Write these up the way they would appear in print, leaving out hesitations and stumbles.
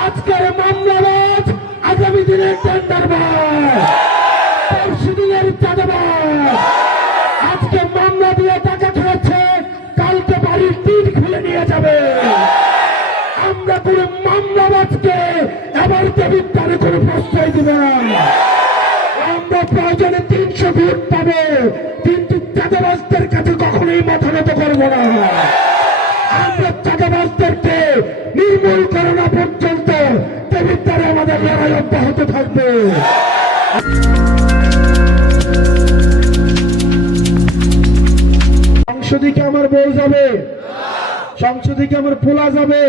আজকের মামলাবাজ আগামী দিনের টেন্ডারবাজ, পরশু দিনের চাঁদাবাজ। আজকে মামলা দিয়ে টাকা খেয়েছে, কালকে বাড়ির টিন খুলে নিয়ে যাবে। আমরা কোনো মামলাবাজকে এবার দেবিদ্বারে কোনো প্রশ্রয় দিব না। আমরা প্রয়োজনে 300 ভোট পাবো, কিন্তু চাঁদাবাজদের কাছে কখনোই মাথা নত করবো না। আমরা চাঁদাবাজদেরকে নির্মূল করা না পর্যন্ত দেবিদ্বারে আমাদের লড়াই অব্যাহত থাকবে। সংসদে কি আমার বউ যাবে? সংসদে কি আমার পোলা যাবে?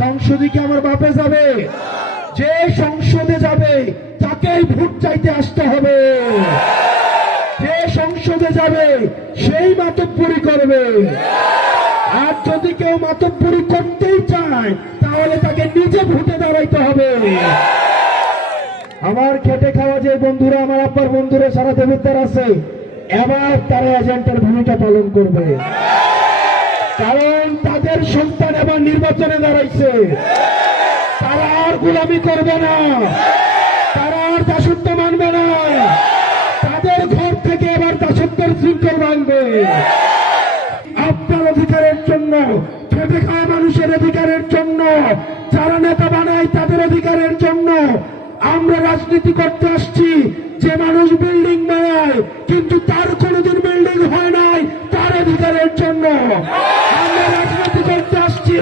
সংসদে কি আমার বাপে যাবে? যে সংসদে যাবে তাকেই ভোট চাইতে আসতে হবে। যে সংসদে যাবে সেই মাতব্বরি করবে। আর যদি কেউ মাতব্বরি করতেই চায় তাহলে তাকে নিজে ভোটে দাঁড়াইতে হবে। আমার খেটে খাওয়া যে বন্ধুরা, আমার আব্বার বন্ধুরা সারা দেবিদ্বার আছে, এবার তারা এজেন্টের ভূমিকা পালন করবে। কারণ তাদের সন্তান এবার নির্বাচনে দাঁড়াইছে। তারা আর গোলামি করবে না, তারা আর দাসত্ব মানবে না। তাদের ঘর থেকে এবার দাসত্বের শৃঙ্খল ভাঙবে। আপনার অধিকারের জন্য, খেটে খাওয়া মানুষের অধিকারের জন্য, যারা নেতা বানায় তাদের অধিকারের জন্য আমরা রাজনীতি করতে আসছি। যে মানুষ বিল্ডিং বানায় কিন্তু তার কোনোদিন বিল্ডিং হয় নাই, তার অধিকারের জন্য আমরা রাজনীতি করতে আসছি।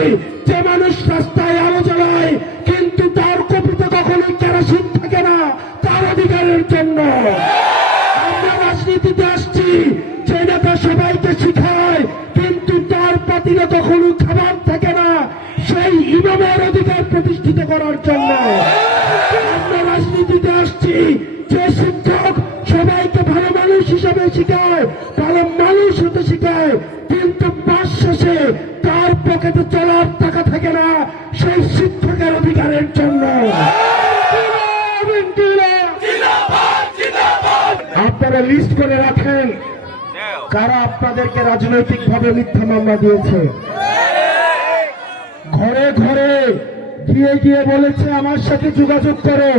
যে মানুষ রাস্তায় আলো জ্বালায় কিন্তু তার কপিতে কখনোই কেরোসিন থাকে না, তার অধিকারের জন্য আমরা রাজনীতিতে আসছি। যে নেতা সবাইকে শিখায় কিন্তু তার পাতিলে কখনো খাবার থাকে না, সেই ইমামের অধিকার প্রতিষ্ঠিত করার জন্য আমরা রাজনীতিতে আসছি। যে শিক্ষক সবাইকে ভালো মানুষ হিসাবে শিখায়, ভালো মানুষ হতে শিখায়, কিন্তু মাস শেষে তার পকেটে চলার টাকা থাকে না, সেই শিক্ষকের অধিকারের জন্য আপনারা লিস্ট করে রাখেন কারা আপনাদেরকে রাজনৈতিক ভাবে মিথ্যা মামলা দিয়েছে। ঘরে ঘরে গিয়ে গিয়ে বলেছে আমার সাথে যোগাযোগ করো,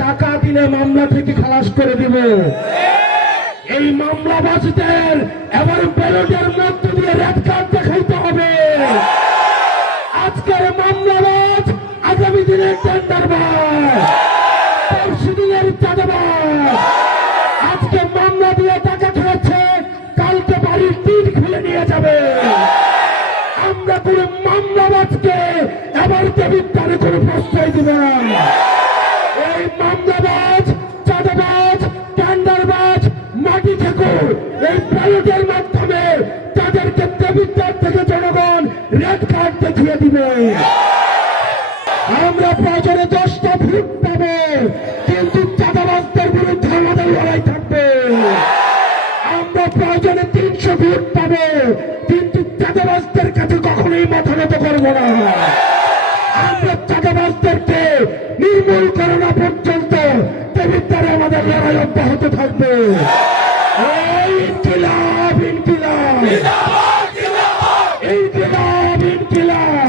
টাকা দিলে মামলা থেকে খালাস করে দিব। এই মামলাবাজদের এবার ব্যালটের মধ্য দিয়ে রেড কার্ড দেখাইতে হবে। আজকের মামলাবাজ আগামী দিনের টেন্ডারবাজ, পরশু দিনের চাঁদাবাজ। আজকে মামলা দিয়ে টাকা খেয়েছে, কালকে বাড়ির টিন খুলে নিয়ে যাবে। আমরা কোনো মামলাবাজকে এবার দেবিদ্বারে কোনো প্রশ্রয় দিব না। এই মামলাবাজ, চাঁদাবাজ, টেন্ডারবাজ, মাটি ঠাকুর এই ব্যালটের মাধ্যমে তাদেরকে দেবিদ্বার থেকে জনগণ রেড কার্ড দেখিয়ে দিবে। আমরা প্রয়োজনে 10টা ভোট পাবো, কিন্তু চাঁদাবাজদের বিরুদ্ধে আমাদের লড়াই থাকবে। আমরা প্রয়োজনে 300 ভোট পাবো, কিন্তু চাঁদাবাজদের কাছে কখনোই মাথা নত করবো না। আমরা চাঁদাবাজদেরকে নির্মূল করা না পর্যন্ত দেবিদ্বারে আমাদের লড়াই অব্যাহত থাকবে। ইনকিলাব, ইনকিলাব, ইনকিলাব, ইনকিলাব।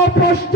অপ্রশ্ন